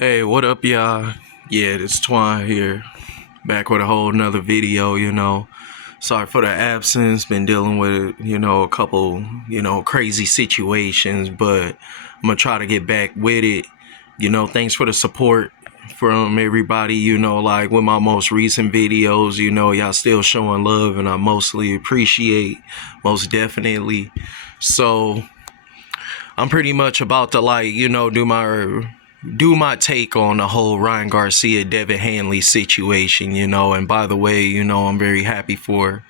Hey, what up, y'all? Yeah, this Twine here, back with a whole nother video, Sorry for the absence, been dealing with, a couple, crazy situations, but I'm gonna try to get back with it. Thanks for the support from everybody, like with my most recent videos, y'all still showing love, and I mostly appreciate, most definitely. So I'm pretty much about to do my take on the whole Ryan Garcia, Devin Hanley situation, and by the way, I'm very happy for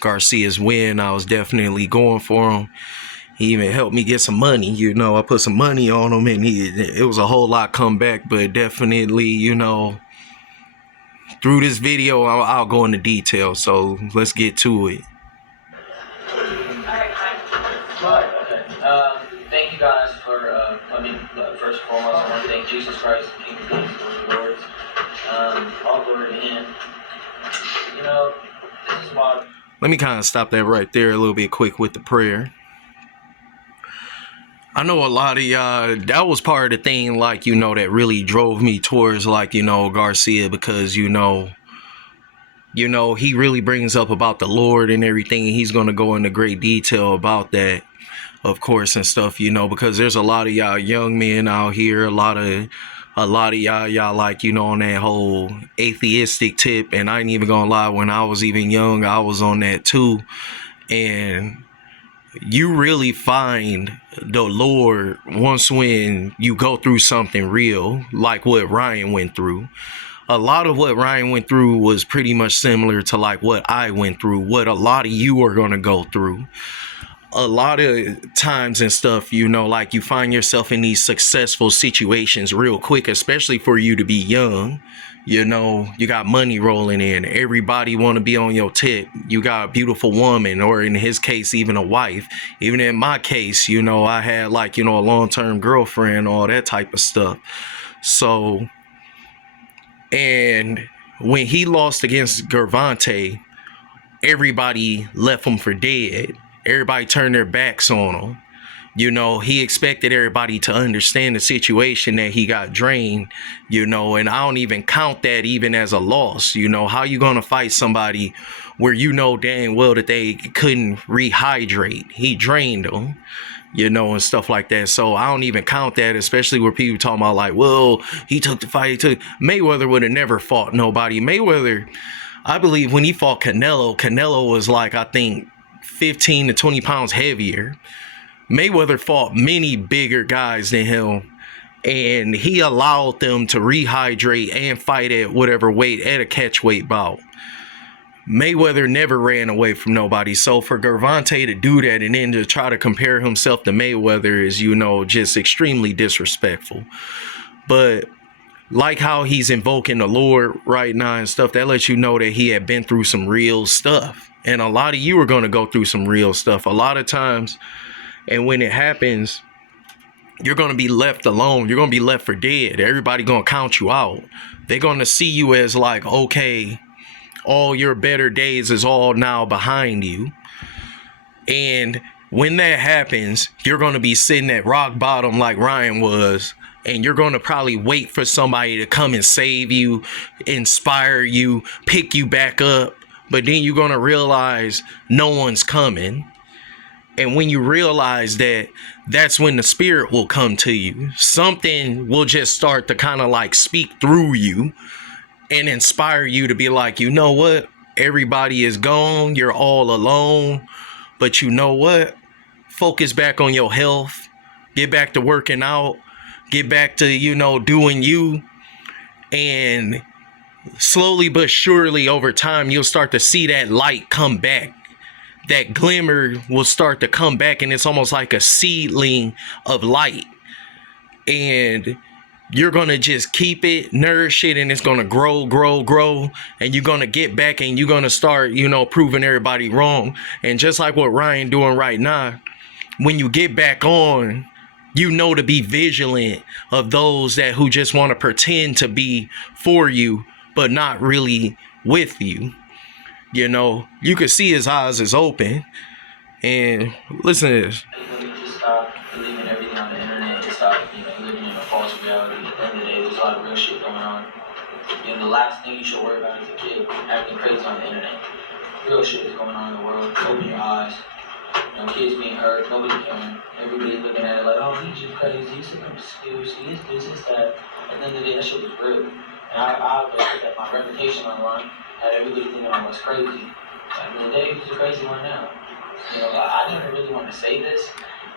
Garcia's win. I was definitely going for him. He even helped me get some money, I put some money on him, and it was a whole lot come back, but definitely, through this video, I'll go into detail, so let's get to it. Thank you guys for coming. First and foremost, I want to thank Jesus Christ, King of Kings, Lord of Lords. All glory to Him. This is why. Let me kind of stop that right there a little bit quick with the prayer. I know a lot of y'all, that was part of the thing, that really drove me towards, Garcia, because, he really brings up about the Lord and everything, and he's going to go into great detail about that, of course, and stuff, because there's a lot of y'all young men out here, a lot of y'all on that whole atheistic tip, and I ain't even gonna lie, when I was even young, I was on that too, and you really find the Lord once when you go through something real, like what Ryan went through. A lot of what Ryan went through was pretty much similar to like what I went through, what a lot of you are going to go through. A lot of times and stuff, you find yourself in these successful situations real quick, especially for you to be young. You got money rolling in. Everybody want to be on your tip. You got a beautiful woman, or in his case, even a wife. Even in my case, I had a long-term girlfriend, all that type of stuff. So, and when he lost against Gervonta, everybody left him for dead. Everybody turned their backs on him. He expected everybody to understand the situation that he got drained, and I don't even count that even as a loss. How you going to fight somebody where dang well that they couldn't rehydrate? He drained them, and stuff like that. So I don't even count that, especially where people talking about well, he took the fight. Mayweather would have never fought nobody. Mayweather, I believe when he fought Canelo was I think 15 to 20 pounds heavier. Mayweather fought many bigger guys than him, and he allowed them to rehydrate and fight at whatever weight at a catch weight bout. Mayweather never ran away from nobody. So for Gervonta to do that and then to try to compare himself to Mayweather is, just extremely disrespectful. But like how he's invoking the Lord right now and stuff, that lets you know that he had been through some real stuff. And a lot of you are going to go through some real stuff. A lot of times, and when it happens, you're going to be left alone. You're going to be left for dead. Everybody going to count you out. They're going to see you as okay, all your better days is all now behind you. And when that happens, you're going to be sitting at rock bottom like Ryan was. And you're going to probably wait for somebody to come and save you, inspire you, pick you back up. But then you're going to realize no one's coming. And when you realize that, that's when the spirit will come to you. Something will just start to kind of speak through you and inspire you to be you know what? Everybody is gone. You're all alone. But you know what? Focus back on your health. Get back to working out. Get back to, doing you. And slowly but surely over time, you'll start to see that light come back. That glimmer will start to come back, and it's almost like a seedling of light. And you're going to just keep it, nourish it, and it's going to grow. And you're going to get back and you're going to start, proving everybody wrong. And just like what Ryan doing right now, when you get back on, to be vigilant of those who just want to pretend to be for you, but not really with you. You can see his eyes is open. And listen to this. Just stop believing everything on the internet and stop, living in a false reality. At the end of the day, there's lot of real shit going on. You know, the last thing you should worry about as a kid, acting crazy on the internet. Real shit is going on in the world. Open your eyes. You know, kids being hurt, nobody caring. Everybody's looking at it like, oh, he's just crazy, he's a conspiracy, he's this, he's that. At the end of the day, that shit was real. And I put that my reputation online, had everybody thinking I was crazy. At the end of the day, he's a crazy one now. You know, I didn't really want to say this,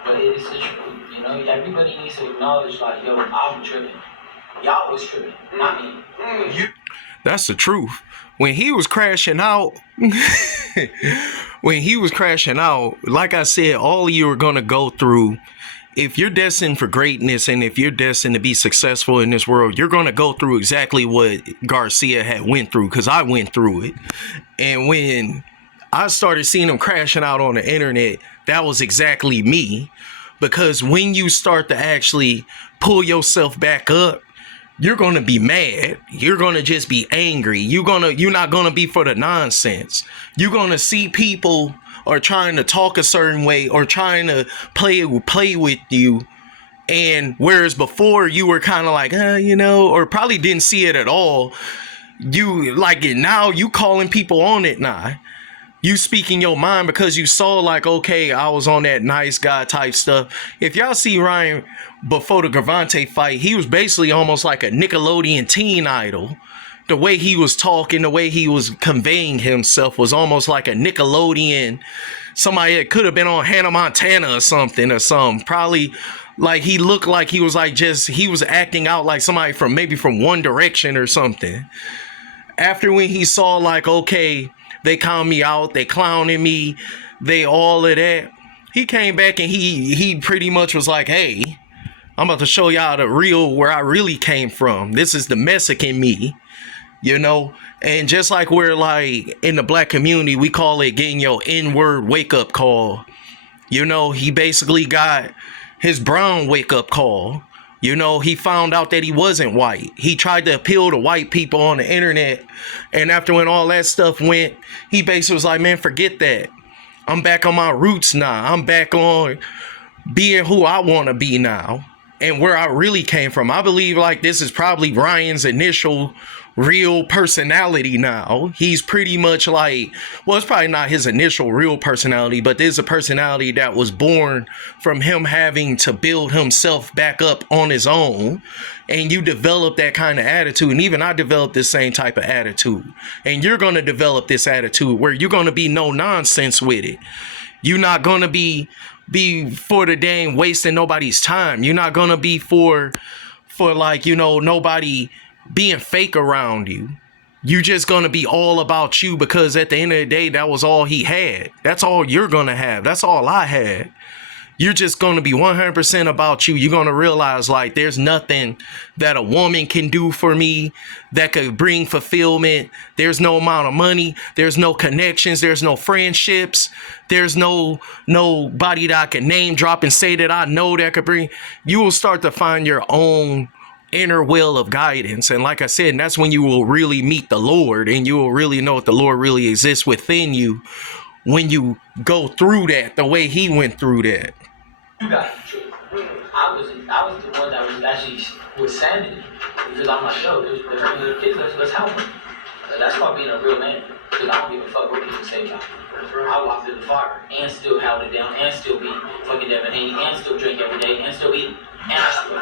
but it is the truth. You know, everybody needs to acknowledge, like, yo, I'm tripping. Y'all was tripping, not me. That's the truth. When he was crashing out, like I said, all of you are going to go through. If you're destined for greatness and if you're destined to be successful in this world, you're going to go through exactly what Garcia had went through, because I went through it. And when I started seeing him crashing out on the internet, that was exactly me. Because when you start to actually pull yourself back up, you're going to be mad. You're going to just be angry. You're not going to be for the nonsense. You're going to see people are trying to talk a certain way or trying to play with you. And whereas before you were kind of like, you know, or probably didn't see it at all. You like it now. You calling people on it now. You speaking your mind because you saw like, okay, I was on that nice guy type stuff. If y'all see Ryan before the Gervonta fight, he was basically almost like a Nickelodeon teen idol. The way he was talking, the way he was conveying himself was almost like a Nickelodeon. Somebody that could have been on Hannah Montana or something. Probably like he looked like he was like he was acting out like somebody from maybe from One Direction or something. After when he saw like, okay, they count me out, they clowning me, they all of that. He came back and he pretty much was like, hey, I'm about to show y'all the real, where I really came from. This is the Mexican me, you know? And just like we're like in the black community, we call it getting your N-word wake up call. You know, he basically got his brown wake up call. You know, he found out that he wasn't white. He tried to appeal to white people on the internet. And after when all that stuff went, he basically was like, man, forget that. I'm back on my roots now. I'm back on being who I want to be now and where I really came from. I believe like this is probably Ryan's initial real personality now. He's pretty much like, well, it's probably not his initial real personality, but there's a personality that was born from him having to build himself back up on his own. And you develop that kind of attitude. And even I developed this same type of attitude. And you're going to develop this attitude where you're going to be no nonsense with it. You're not going to be for the dang wasting nobody's time. You're not going to be for like, you know, nobody being fake around you. You just gonna be all about you, because at the end of the day, that was all he had. That's all you're gonna have. That's all I had. You're just gonna be 100% about you. You're gonna realize like there's nothing that a woman can do for me that could bring fulfillment. There's no amount of money. There's no connections. There's no friendships. There's nobody that I can name drop and say that I know that could bring. You will start to find your own inner will of guidance. And like I said, and that's when you will really meet the Lord, and you will really know if the Lord really exists within you when you go through that the way he went through that. You got the truth. I was the one that was actually with sanity, because I'm like, yo, there's hurting little kids, let's help them. That's called being a real man, because I don't give a fuck what people say about me. I walked through the fire and still held it down and still be fucking Devin Haney and still drink every day and still eat. And I still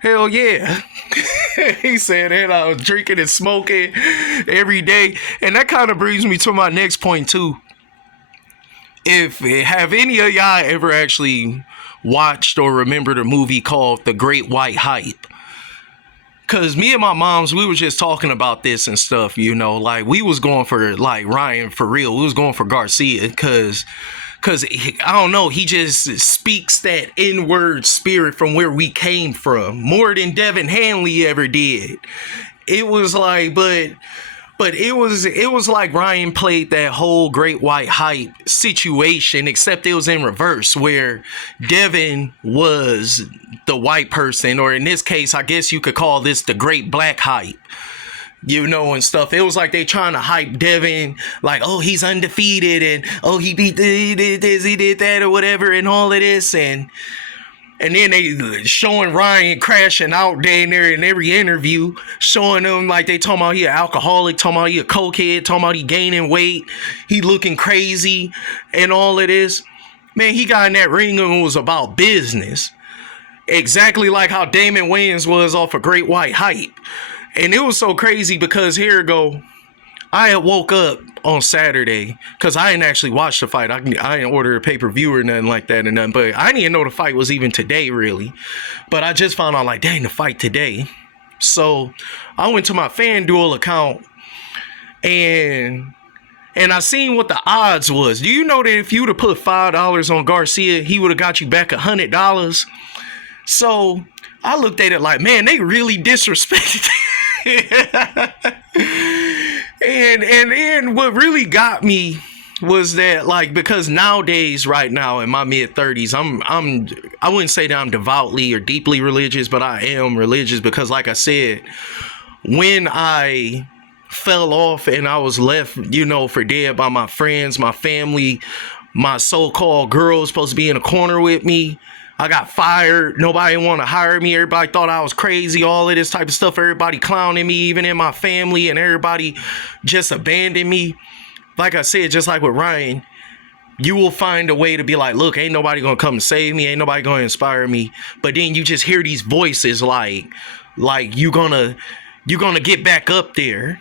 hell yeah. He said that I was drinking and smoking every day. And that kind of brings me to my next point too. Have any of y'all ever actually watched or remembered a movie called The Great White Hype? Cause me and my moms, we was just talking about this and stuff, you know, like we was going for like Ryan for real. We was going for Garcia cause I don't know, he just speaks that N-word spirit from where we came from more than Devin Hanley ever did. It was like, but it was like Ryan played that whole Great White Hype situation, except it was in reverse, where Devin was the white person, or in this case, I guess you could call this the Great Black Hype, you know, and stuff. It was like they trying to hype Devin, like, oh, he's undefeated, and oh, he did this, he did that, or whatever, and all of this, and And then they showing Ryan crashing out there and there in every interview, showing him like they talking about he an alcoholic, talking about he a cokehead, talking about he gaining weight, he looking crazy, and all of this. Man, he got in that ring and it was about business. Exactly like how Damon Wayans was off of Great White Hype. And it was so crazy because here it go. I had woke up on Saturday because I didn't actually watch the fight. I didn't order a pay-per-view or nothing like that or nothing. But I didn't even know the fight was even today, really. But I just found out like, dang, the fight today. So I went to my FanDuel account and I seen what the odds was. Do you know that if you would have put $5 on Garcia, he would have got you back $100? So I looked at it like, man, they really disrespected and what really got me was that, like, because nowadays, right now in my mid-30s, I wouldn't say that I'm devoutly or deeply religious, but I am religious because, like I said, when I fell off and I was left, for dead by my friends, my family, my so-called girl supposed to be in a corner with me, I got fired. Nobody want to hire me. Everybody thought I was crazy. All of this type of stuff. Everybody clowning me, even in my family, and everybody just abandoned me. Like I said, just like with Ryan, you will find a way to be like, look, ain't nobody going to come and save me. Ain't nobody going to inspire me. But then you just hear these voices like you gonna get back up there.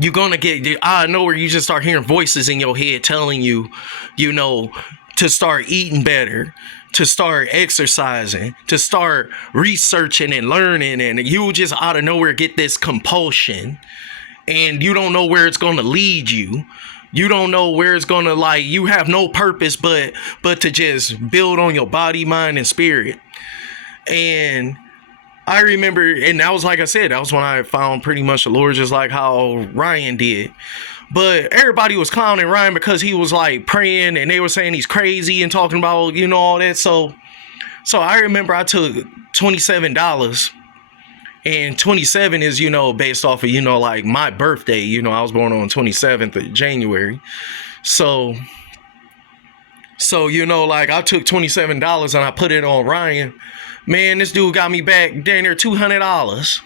You're going to get out of nowhere. You just start hearing voices in your head telling you, to start eating better, to start exercising, to start researching and learning, and you just out of nowhere get this compulsion, and you don't know where it's going to lead you. You don't know where it's going to, you have no purpose but to just build on your body, mind, and spirit. And I remember, and that was, like I said, that was when I found pretty much the Lord, just like how Ryan did. But everybody was clowning Ryan because he was praying, and they were saying he's crazy and talking about, all that. So I remember I took $27, and 27 is, based off of, my birthday. I was born on 27th of January. So I took $27 and I put it on Ryan. Man, this dude got me back down there $200.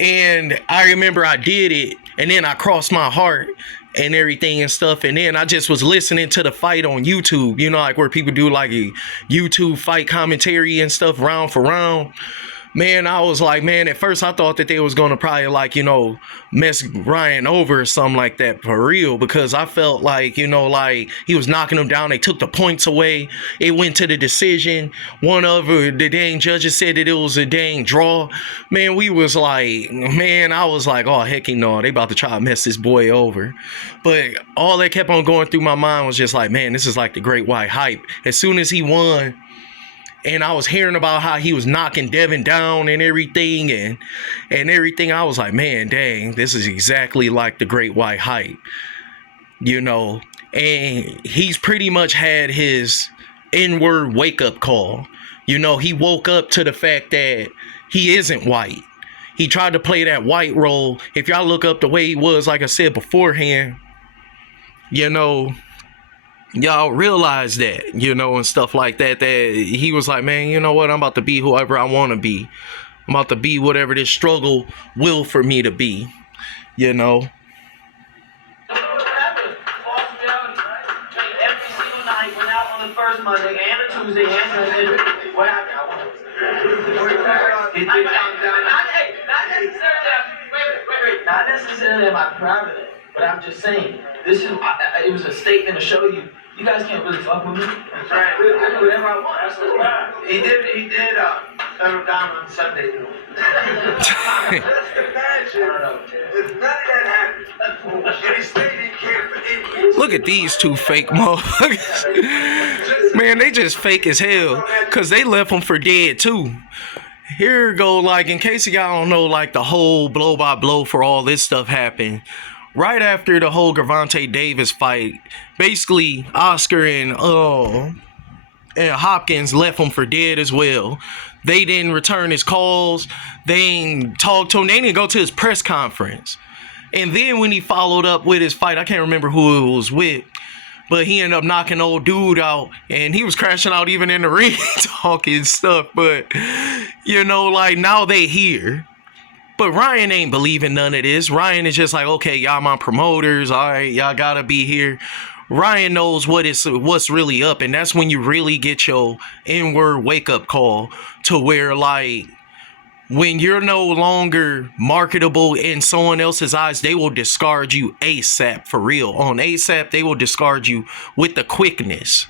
And I remember I did it, and then I crossed my heart and everything and stuff. And then I just was listening to the fight on YouTube, where people do a YouTube fight commentary and stuff round for round. Man, I was like, man, at first I thought that they was going to probably mess Ryan over or something like that for real, because I felt he was knocking him down. They took the points away. It went to the decision. One of the dang judges said that it was a dang draw. Man, I was like, oh, heck no, they about to try to mess this boy over. But all that kept on going through my mind was just like, man, this is like the Great White Hype. As soon as he won, and I was hearing about how he was knocking Devin down and everything and everything, I was like, man, dang, this is exactly like the Great White Hype, and he's pretty much had his inward wake-up call. He woke up to the fact that he isn't white. He tried to play that white role. If y'all look up the way he was, like I said beforehand, y'all realize that, and stuff like that he was like, man, you know what? I'm about to be whoever I want to be. I'm about to be whatever this struggle will for me to be, Every single night, went out on the first Monday and a Tuesday and Thursday. What happened? Not necessarily am I proud of it, but I'm just saying, it was a statement to show you guys can't really fuck with me. That's right. I do whatever I want. That's the right. He did settle down on Sunday, though. That's the bad shit. I don't know. If none of that happened, and he stayed in camp for 8 years. Look at these two fake motherfuckers. Man, they just fake as hell, because they left him for dead, too. Here go, in case y'all don't know, the whole blow by blow for all this stuff happened. Right after the whole Gervonta Davis fight, basically Oscar and Hopkins left him for dead as well. They didn't return his calls. They didn't talk to him. They didn't go to his press conference. And then when he followed up with his fight, I can't remember who it was with, But he ended up knocking old dude out, and he was crashing out even in the ring talking stuff. But, you know, like, now they here. But Ryan ain't believing none of this. Ryan is just like, okay, y'all my promoters. All right, y'all gotta be here. Ryan knows what's really up, and that's when you really get your inward wake-up call to where, like, when you're no longer marketable in someone else's eyes, they will discard you ASAP, for real. On ASAP, they will discard you with the quickness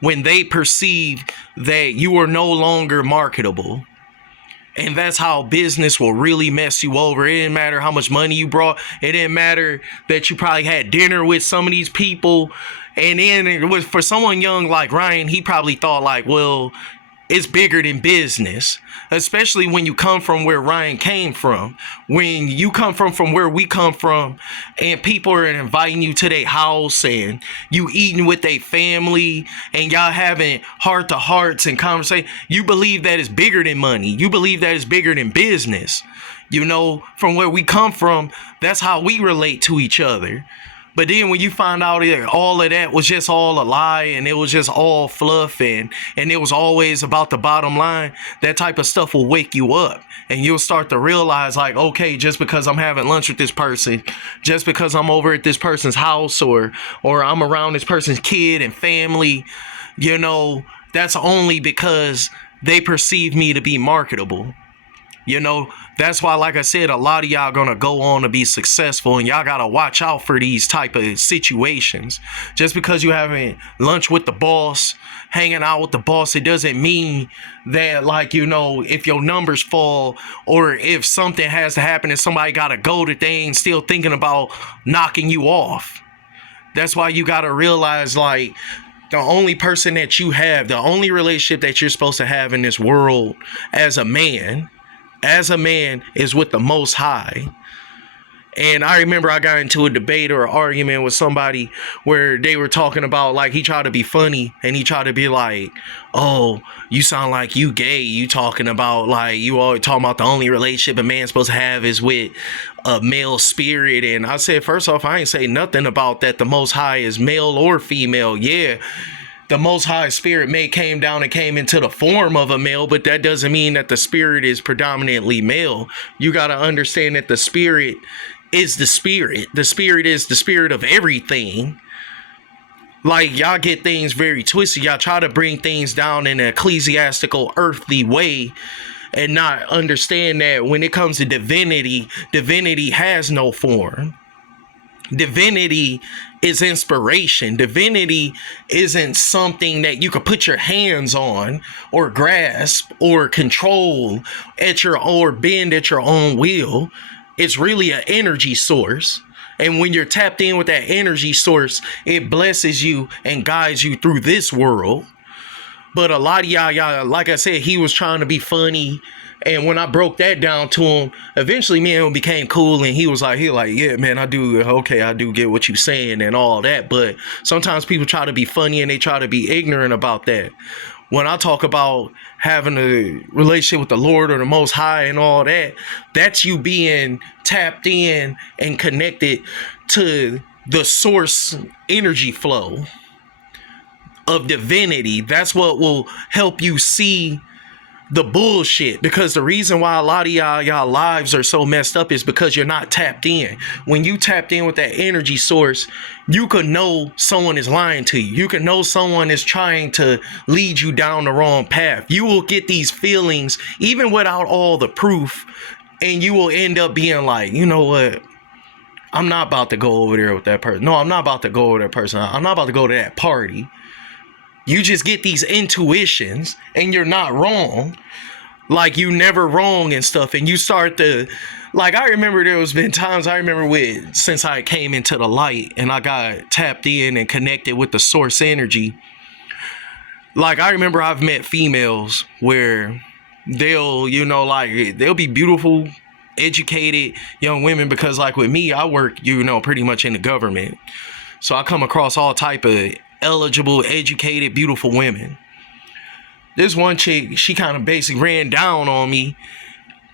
when they perceive that you are no longer marketable. And that's how business will really mess you over. It didn't matter how much money you brought. It didn't matter that you probably had dinner with some of these people. And then it was, for someone young like Ryan, he probably thought like, well, it's bigger than business, especially when you come from where Ryan came from. When you come from where we come from, and people are inviting you to their house and you eating with their family and y'all having heart to hearts and conversation, you believe that it's bigger than money. You believe that it's bigger than business. You know, from where we come from, that's how we relate to each other. But then when you find out that all of that was just all a lie and it was just all fluff and it was always about the bottom line, that type of stuff will wake you up. And you'll start to realize like, okay, just because I'm having lunch with this person, just because I'm over at this person's house or I'm around this person's kid and family, you know, that's only because they perceive me to be marketable. You know, that's why, like I said, a lot of y'all gonna go on to be successful, and y'all gotta watch out for these type of situations. Just because you having lunch with the boss, hanging out with the boss, it doesn't mean that, like, you know, if your numbers fall or if something has to happen and somebody gotta go, that they ain't still thinking about knocking you off. That's why you gotta realize, like, the only person that you have, the only relationship that you're supposed to have in this world as a man is with the Most High. And I remember I got into a debate or an argument with somebody where they were talking about, like, he tried to be funny and he tried to be like, oh, you sound like you gay. You talking about, like, you always talking about the only relationship a man's supposed to have is with a male spirit. And I said, first off, I ain't say nothing about that the Most High is male or female. Yeah, the Most High Spirit may came down and came into the form of a male, but that doesn't mean that the spirit is predominantly male. You got to understand that the spirit is the spirit. The spirit is the spirit of everything. Like, y'all get things very twisted. Y'all try to bring things down in an ecclesiastical, earthly way and not understand that when it comes to divinity, divinity has no form. Divinity is inspiration. Divinity isn't something that you could put your hands on or grasp or control at your or bend at your own will. It's really an energy source. And when you're tapped in with that energy source, it blesses you and guides you through this world. But a lot of y'all, like I said, he was trying to be funny. And when I broke that down to him, eventually me and him became cool. And he was like, yeah, man, I do get what you're saying and all that. But sometimes people try to be funny and they try to be ignorant about that. When I talk about having a relationship with the Lord or the Most High and all that, that's you being tapped in and connected to the source energy flow of divinity. That's what will help you see the bullshit, because the reason why a lot of y'all lives are so messed up is because you're not tapped in. When you tapped in with that energy source, you could know someone is lying to you. You can know someone is trying to lead you down the wrong path. You will get these feelings even without all the proof, and you will end up being like, you know what? I'm not about to go over there with that person. No, I'm not about to go over that person. I'm not about to go to that party. You just get these intuitions and you're not wrong. Like, you never wrong and stuff. And you start to, like, I remember been times since I came into the light and I got tapped in and connected with the source energy. Like, I remember I've met females where they'll be beautiful, educated young women, because like with me, I work, pretty much in the government. So I come across all type of eligible, educated, beautiful women. This one chick, she kind of basically ran down on me,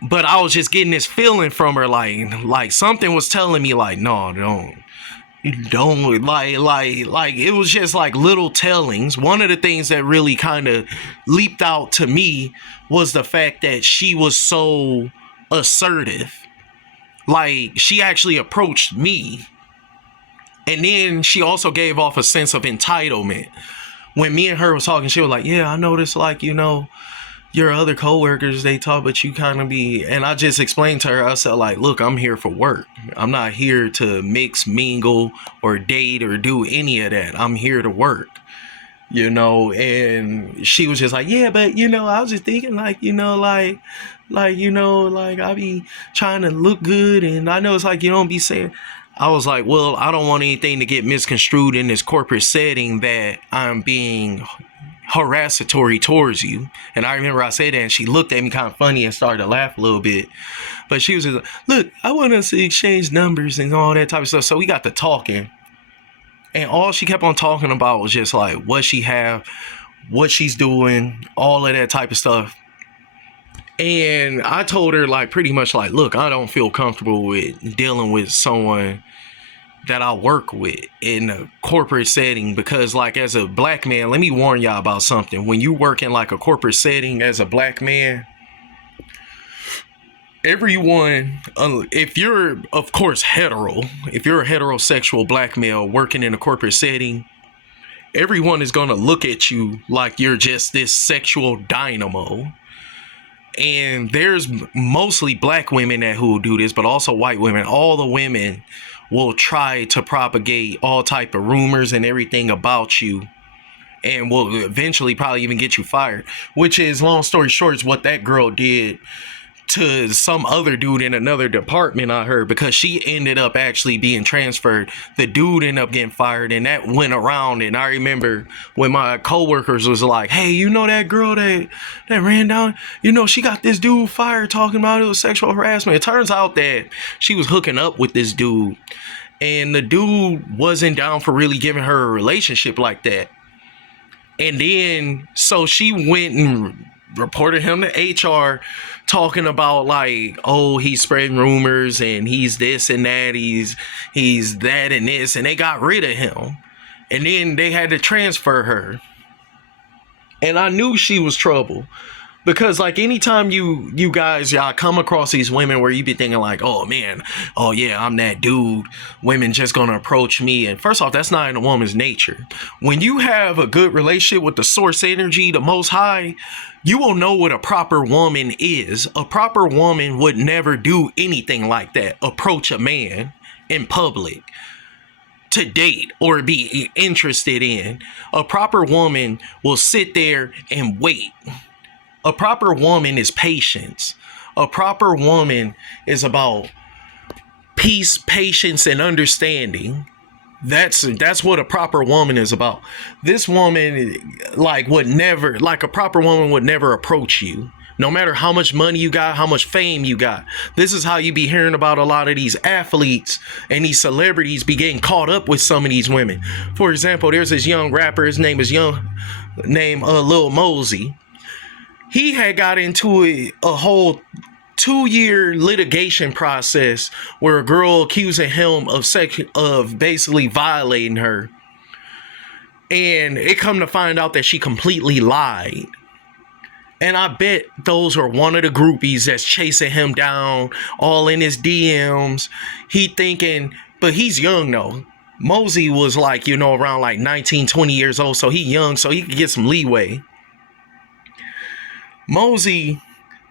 but I was just getting this feeling from her, like something was telling me, like, no, don't like it was just like little tellings. One of the things that really kind of leaped out to me was the fact that she was so assertive. Like, she actually approached me, and then she also gave off a sense of entitlement. When me and her was talking, she was like, yeah, I noticed, like, your other coworkers, they talk, but you kind of be, and I just explained to her, I said, like, look, I'm here for work. I'm not here to mix, mingle, or date, or do any of that. I'm here to work, and she was just like, yeah, but, I was just thinking, like, I be trying to look good, and I know it's like, you don't be saying, I was like, well, I don't want anything to get misconstrued in this corporate setting that I'm being harassatory towards you. And I remember I said that, and she looked at me kind of funny and started to laugh a little bit. But she was just like, look, I want us to exchange numbers and all that type of stuff. So we got to talking, and all she kept on talking about was just like what she have, what she's doing, all of that type of stuff. And I told her, like, pretty much like, look, I don't feel comfortable with dealing with someone that I work with in a corporate setting, because, like, as a black man, let me warn y'all about something. When you work in like a corporate setting as a black man, everyone, if you're, of course, if you're a heterosexual black male working in a corporate setting, everyone is going to look at you like you're just this sexual dynamo. And there's mostly black women who will do this, but also white women. All the women will try to propagate all type of rumors and everything about you, and will eventually probably even get you fired, which is, long story short, is what that girl did to some other dude in another department, I heard, because she ended up actually being transferred. The dude ended up getting fired, and that went around. And I remember when my coworkers was like, hey, that girl that ran down, she got this dude fired, talking about it was sexual harassment. It turns out that she was hooking up with this dude, and the dude wasn't down for really giving her a relationship like that. And then, so she went and reported him to HR, talking about like, oh, he's spreading rumors and he's this and that, he's that and this, and they got rid of him. And then they had to transfer her. And I knew she was trouble, because like anytime you guys, y'all come across these women where you be thinking like, oh man, oh yeah, I'm that dude, women just gonna approach me. And first off, that's not in a woman's nature. When you have a good relationship with the source energy, the Most High, you will know what a proper woman is. A proper woman would never do anything like that, approach a man in public to date or be interested in. A proper woman will sit there and wait. A proper woman is patience. A proper woman is about peace, patience, and understanding. That's what a proper woman is about. This woman, like, a proper woman would never approach you, no matter how much money you got, how much fame you got. This is how you be hearing about a lot of these athletes and these celebrities be getting caught up with some of these women. For example, there's this young rapper, his name is Lil Mosey. He had got into a whole 2-year litigation process where a girl accusing him of basically violating her, and it come to find out that she completely lied. And I bet those are one of the groupies that's chasing him down, all in his DMs. He thinking, but he's young though. Mosey was like, around like 19, 20 years old, so he young, so he could get some leeway. Mosey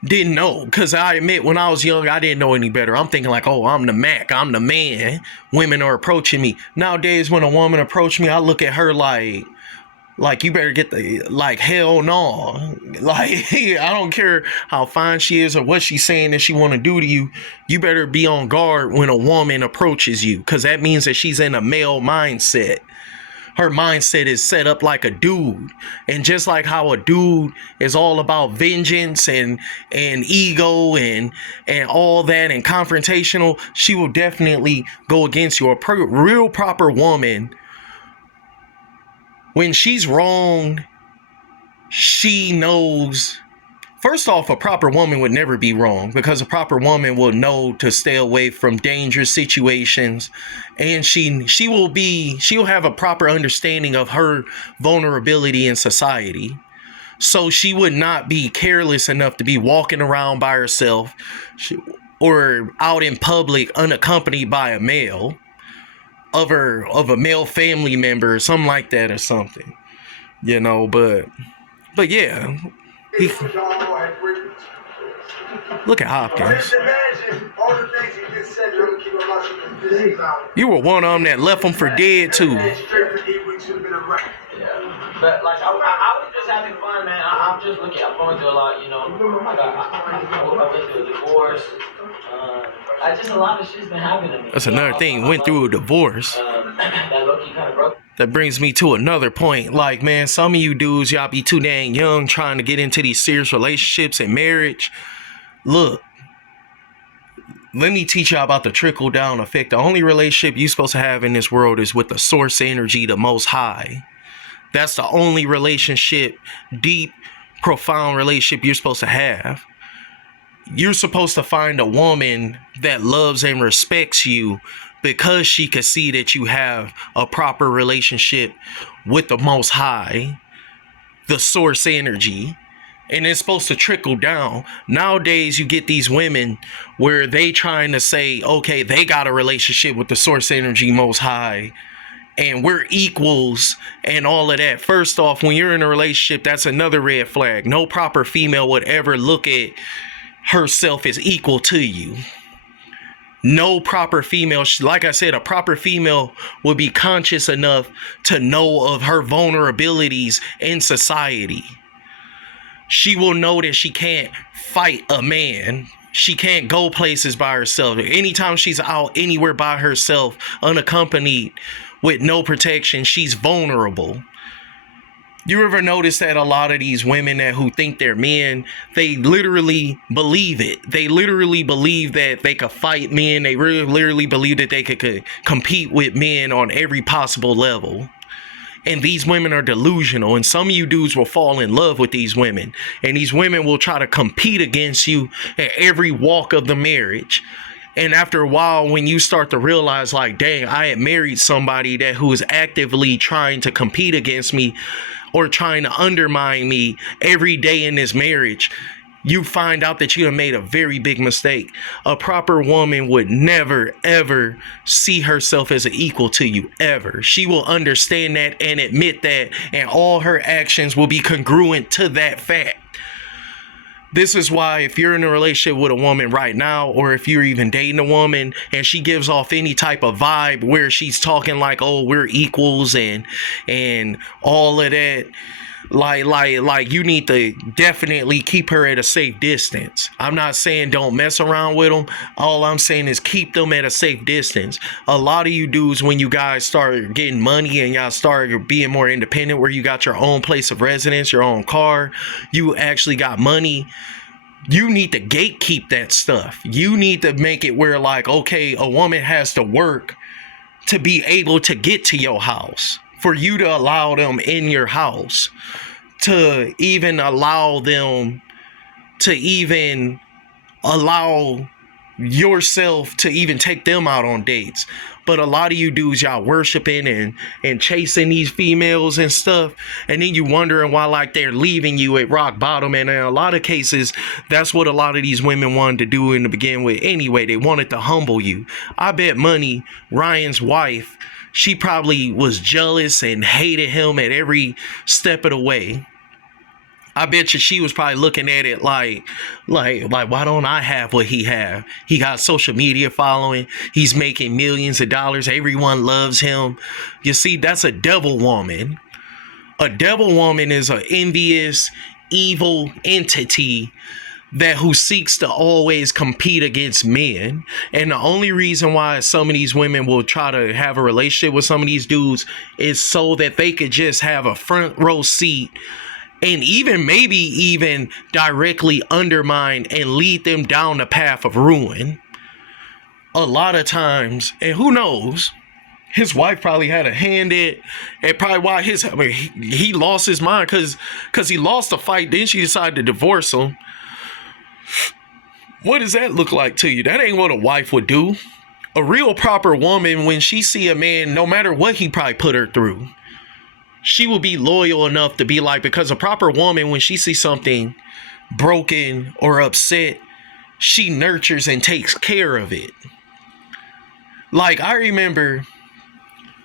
didn't know, because I admit, when I was young, I didn't know any better. I'm thinking like, oh, I'm the Mac, I'm the man. Women are approaching me. Nowadays, when a woman approaches me, I look at her like you better get hell no. Like, I don't care how fine she is or what she's saying that she want to do to you. You better be on guard when a woman approaches you, because that means that she's in a male mindset. Her mindset is set up like a dude. And just like how a dude is all about vengeance and ego and all that and confrontational, she will definitely go against you. A real proper woman, when she's wrong, she knows First off, a proper woman would never be wrong because a proper woman will know to stay away from dangerous situations, and she'll have a proper understanding of her vulnerability in society. So she would not be careless enough to be walking around by herself or out in public unaccompanied by a male of a male family member or something like that or something. You know, but yeah. He, look at Hopkins. You were one of them that left him for dead too. Yeah. But like I was just having fun, man. I'm just looking. I'm going through a lot, you know. I went through a divorce. Just a lot of shit's been happening to me. That's another thing. Went through a divorce. That low-key kind of broke. That brings me to another point. Like, man, some of you dudes, y'all be too dang young trying to get into these serious relationships and marriage. Look, let me teach y'all about the trickle-down effect. The only relationship you're supposed to have in this world is with the source energy, the Most High. That's the only relationship, deep, profound relationship you're supposed to have. You're supposed to find a woman that loves and respects you because she can see that you have a proper relationship with the Most High, the source energy. And it's supposed to trickle down. Nowadays, you get these women where they trying to say, okay, they got a relationship with the source energy Most High, and we're equals and all of that. First off, when you're in a relationship, that's another red flag. No proper female would ever look at herself as equal to you. No proper female, like I said, a proper female would be conscious enough to know of her vulnerabilities in society. She will know that she can't fight a man. She can't go places by herself. Anytime she's out anywhere by herself, unaccompanied, with no protection, she's vulnerable. You ever notice that a lot of these women who think they're men, they literally believe it. They literally believe that they could fight men. They really literally believe that they could compete with men on every possible level. And these women are delusional. And some of you dudes will fall in love with these women. And these women will try to compete against you at every walk of the marriage. And after a while, when you start to realize, like, dang, I had married somebody who is actively trying to compete against me or trying to undermine me every day in this marriage, you find out that you have made a very big mistake. A proper woman would never, ever see herself as an equal to you, ever. She will understand that and admit that, and all her actions will be congruent to that fact. This is why if you're in a relationship with a woman right now, or if you're even dating a woman and she gives off any type of vibe where she's talking like, oh, we're equals and all of that, like you need to definitely keep her at a safe distance. I'm not saying don't mess around with them. All I'm saying is keep them at a safe distance. A lot of you dudes, when you guys start getting money and y'all start being more independent, where you got your own place of residence, your own car, you actually got money, you need to gatekeep that stuff. You need to make it where, like, okay, a woman has to work to be able to get to your house, for you to allow them in your house, to even allow them to even allow yourself to even take them out on dates. But a lot of you dudes, y'all worshiping and chasing these females and stuff, and then you wondering why, like, they're leaving you at rock bottom. And in a lot of cases, that's what a lot of these women wanted to do in the beginning with anyway. They wanted to humble you. I bet money Ryan's wife, she probably was jealous and hated him at every step of the way. I bet you she was probably looking at it like, why don't I have what he have? He got social media following. He's making millions of dollars. Everyone loves him. You see, that's a devil woman. A devil woman is an envious, evil entity who seeks to always compete against men. And the only reason why some of these women will try to have a relationship with some of these dudes is so that they could just have a front row seat and maybe directly undermine and lead them down the path of ruin. A lot of times, and who knows, his wife probably had a hand in it, probably why he lost his mind, because he lost the fight. Then she decided to divorce him. What does that look like to you? That ain't what a wife would do. A real proper woman, when she see a man, no matter what he probably put her through, she will be loyal enough to be like, because a proper woman, when she sees something broken or upset, she nurtures and takes care of it. Like, I remember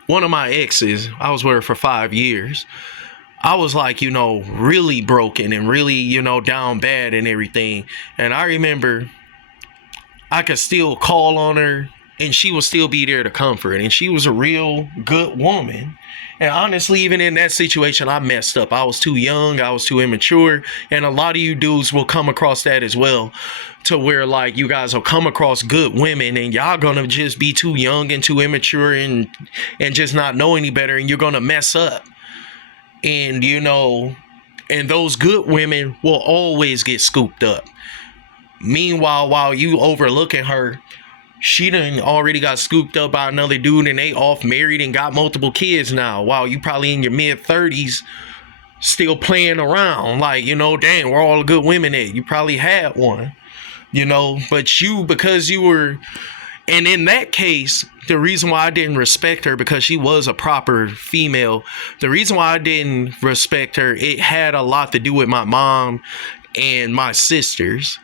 one of my exes, I was with her for 5 years. I was like, really broken and really, down bad and everything. And I remember I could still call on her and she would still be there to comfort. And she was a real good woman. And honestly, even in that situation, I messed up. I was too young. I was too immature. And a lot of you dudes will come across that as well, to where like you guys will come across good women and y'all gonna just be too young and too immature and just not know any better. And you're gonna mess up. And, and those good women will always get scooped up. Meanwhile, while you overlooking her, she done already got scooped up by another dude and they off married and got multiple kids now. While you probably in your mid-30s still playing around. Like, dang, where all the good women at? You probably had one, but because you were... And in that case, the reason why I didn't respect her, because she was a proper female, the reason why I didn't respect her, it had a lot to do with my mom and my sisters.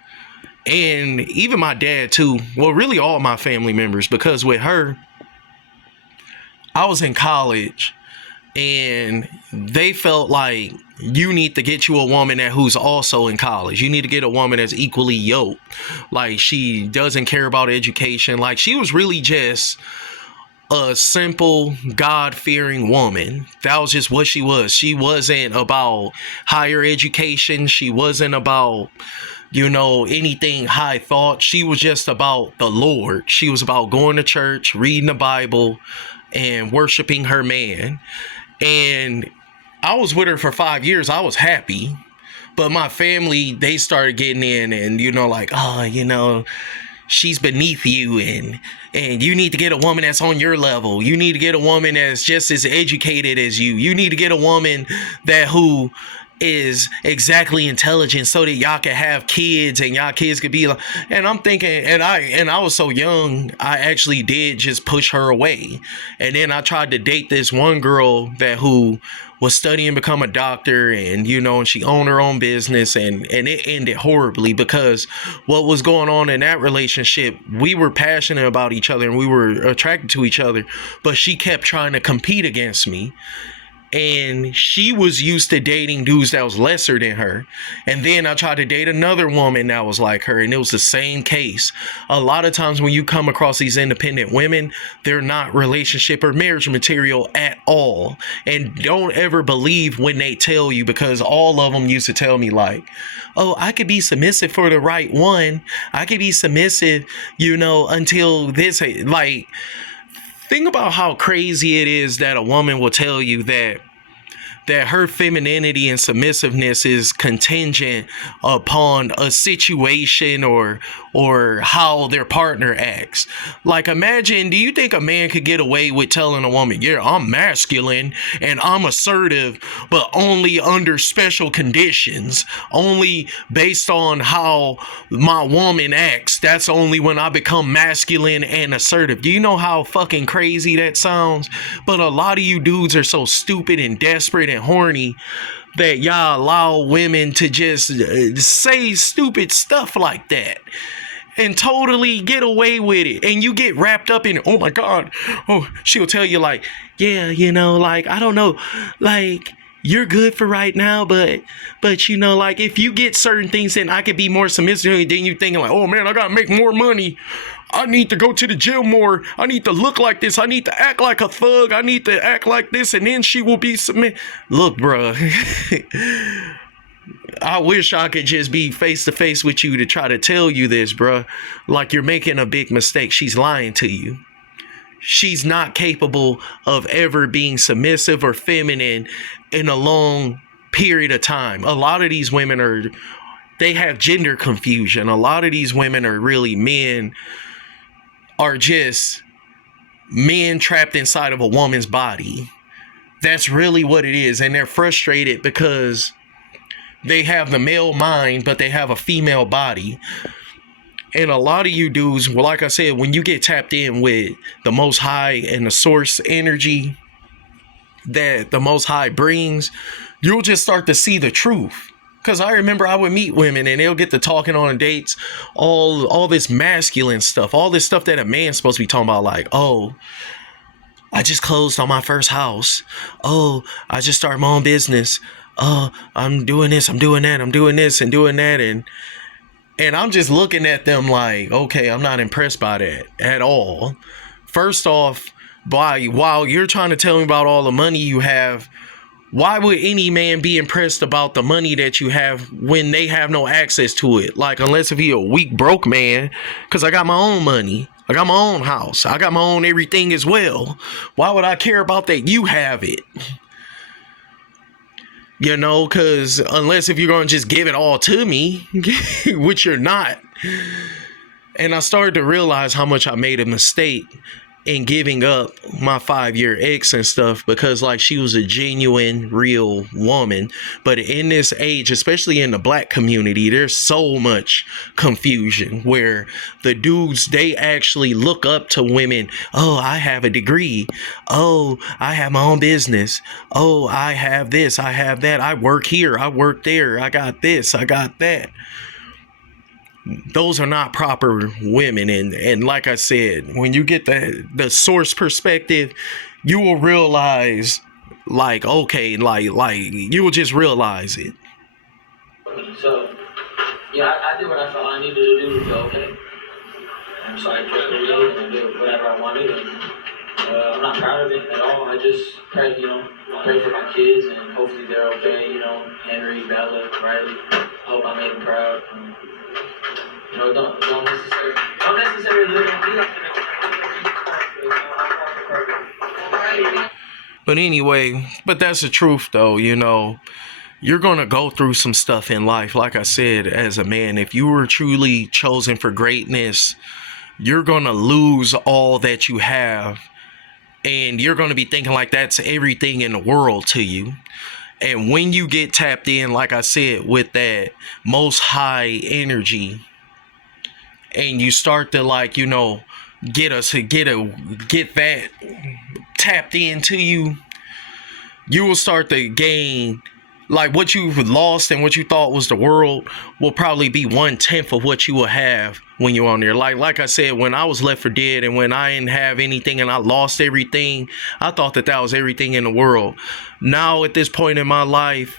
And even my dad too. Well, really all my family members, because with her, I was in college and they felt like you need to get you a woman who's also in college. You need to get a woman that's equally yoked. Like, she doesn't care about education. Like, she was really just a simple, God-fearing woman. That was just what she was. She wasn't about higher education. She wasn't about, anything high thought. She was just about the Lord. She was about going to church, reading the Bible, and worshiping her man. And I was with her for 5 years. I was happy. But my family, they started getting in and, like, she's beneath you and you need to get a woman that's on your level. You need to get a woman that's just as educated as you. You need to get a woman who is exactly intelligent so that y'all can have kids and y'all kids could be like, and I'm thinking, and I was so young, I actually did just push her away. And then I tried to date this one girl who was studying to become a doctor, and and she owned her own business, and it ended horribly, because what was going on in that relationship, we were passionate about each other and we were attracted to each other, but she kept trying to compete against me. And she was used to dating dudes that was lesser than her. And then I tried to date another woman that was like her, and it was the same case. A lot of times when you come across these independent women, they're not relationship or marriage material at all. And don't ever believe when they tell you, because all of them used to tell me like, oh, I could be submissive for the right one. I could be submissive, until this, like... Think about how crazy it is that a woman will tell you that her femininity and submissiveness is contingent upon a situation or how their partner acts. Like, imagine, do you think a man could get away with telling a woman, yeah, I'm masculine and I'm assertive, but only under special conditions, only based on how my woman acts? That's only when I become masculine and assertive. Do you know how fucking crazy that sounds? But a lot of you dudes are so stupid and desperate and horny that y'all allow women to just say stupid stuff like that and totally get away with it. And you get wrapped up in, oh my God, oh, she'll tell you like, yeah, like, I don't know, like, you're good for right now, but like, if you get certain things, then I could be more submissive. Then you thinking like, oh man, I gotta make more money. I need to go to the gym more. I need to look like this. I need to act like a thug. I need to act like this, and then she will be submit. Look, bro. I wish I could just be face to face with you to try to tell you this, bro. Like, you're making a big mistake. She's lying to you. She's not capable of ever being submissive or feminine in a long period of time. A lot of these women they have gender confusion. A lot of these women are really men, are just men trapped inside of a woman's body. That's really what it is. And they're frustrated because they have the male mind, but they have a female body. And a lot of you dudes, well, like I said, when you get tapped in with the Most High and the source energy that the Most High brings, you'll just start to see the truth. Because I remember I would meet women and they'll get to talking on dates, all this masculine stuff, all this stuff that a man's supposed to be talking about, like, oh, I just closed on my first house. Oh, I just started my own business. Oh, I'm doing this, I'm doing that, I'm doing this and doing that. And I'm just looking at them like, okay, I'm not impressed by that at all. First off, while you're trying to tell me about all the money you have, why would any man be impressed about the money that you have when they have no access to it? Like, unless if he a weak, broke man, because I got my own money. I got my own house. I got my own everything as well. Why would I care about that you have it? You know, because unless if you're going to just give it all to me, which you're not. And I started to realize how much I made a mistake in giving up my 5-year ex and stuff, because like she was a genuine, real woman. But in this age, especially in the black community, there's so much confusion where the dudes, they actually look up to women. Oh, I have a degree. Oh, I have my own business. Oh, I have this, I have that. I work here, I work there. I got this, I got that. Those are not proper women. And like I said, when you get the source perspective, you will realize, like, okay, like you will just realize it. So, yeah, I did what I felt I needed to do to feel okay. And so I kept it real and I did whatever I wanted. And I'm not proud of it at all. I just pray, pray for my kids and hopefully they're okay. Henry, Bella, Riley. I hope I made them proud. Don't necessarily live on me. But anyway, but that's the truth though, you're going to go through some stuff in life. Like I said, as a man, if you were truly chosen for greatness, you're going to lose all that you have. And you're going to be thinking like that's everything in the world to you. And when you get tapped in, like I said, with that most high energy, and you start to get that tapped into you, you will start to gain, like, what you've lost and what you thought was the world will probably be 1/10 of what you will have when you're on there. Like I said, when I was left for dead and when I didn't have anything and I lost everything, I thought that was everything in the world. Now at this point in my life,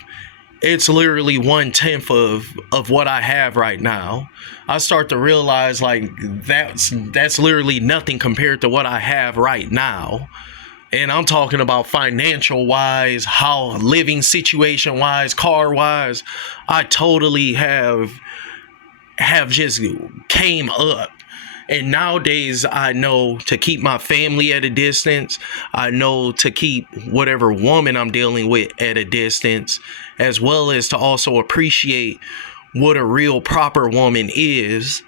it's literally 1/10 of what I have right now. I start to realize like that's literally nothing compared to what I have right now. And I'm talking about financial wise, how living situation wise, car wise, I totally have just came up. And nowadays I know to keep my family at a distance. I know to keep whatever woman I'm dealing with at a distance, as well as to also appreciate what a real proper woman is,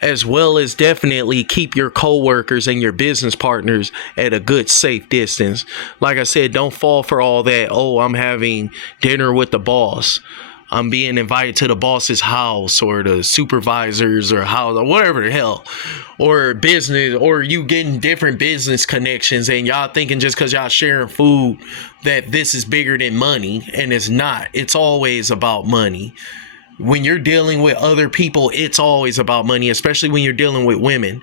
as well as definitely keep your coworkers and your business partners at a good, safe distance. Like I said, don't fall for all that. Oh, I'm having dinner with the boss. I'm being invited to the boss's house or the supervisor's or house or whatever the hell, or business, or you getting different business connections and y'all thinking just because y'all sharing food that this is bigger than money, and it's not. It's always about money. When you're dealing with other people, it's always about money, especially when you're dealing with women.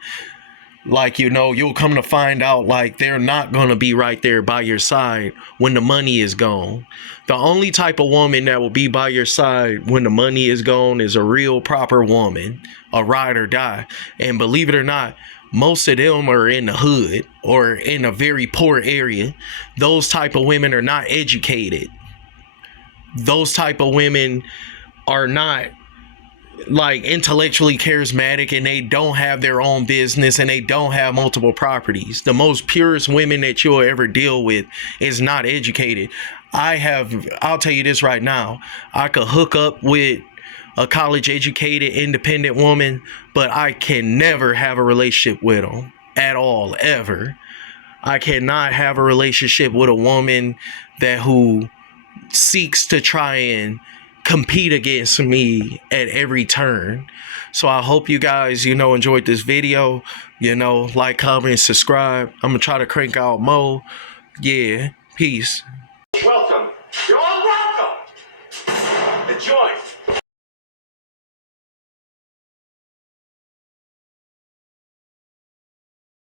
Like, you'll come to find out like they're not going to be right there by your side when the money is gone. The only type of woman that will be by your side when the money is gone is a real proper woman, a ride or die. And believe it or not, most of them are in the hood or in a very poor area. Those type of women are not educated. Those type of women are not like intellectually charismatic, and they don't have their own business and they don't have multiple properties. The most purest women that you'll ever deal with is not educated. I'll tell you this right now. I could hook up with a college educated independent woman, but I can never have a relationship with them at all, ever. I cannot have a relationship with a woman who seeks to try and compete against me at every turn. So I hope you guys, enjoyed this video. Like, comment, subscribe. I'm gonna try to crank out more. Yeah, peace.